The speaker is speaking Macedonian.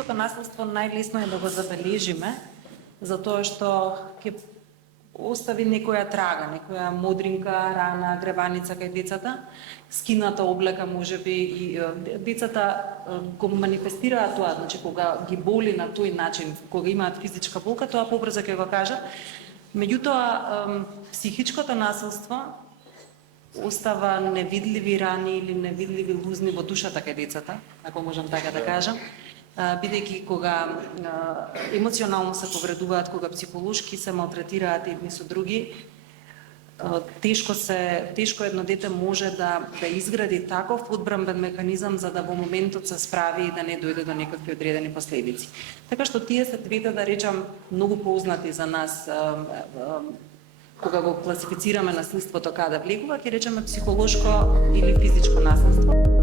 психичкото насилство најлесно е да го забележиме, затоа што ќе остави некоја трага, некоја модринка, рана, гребаница кај децата, скината облека можеби и децата го манифестираат тоа, значи кога ги боли на тој начин, кога имаат физичка болка, тоа побрзо ќе го кажат. Меѓутоа, психичкото насилство остава невидливи рани или невидливи лузни во душата кај децата, ако можам така да кажам, бидејќи кога емоционално се повредуваат, кога психолошки се малтретираат едни со други, тешко едно дете може да изгради таков одбранбен механизам за да во моментот се справи и да не дојде до некакви одредени последици. Така што тие се двете, да речам, многу познати за нас кога го класифицираме насилството каде влегува, ќе речеме психолошко или физичко насилство.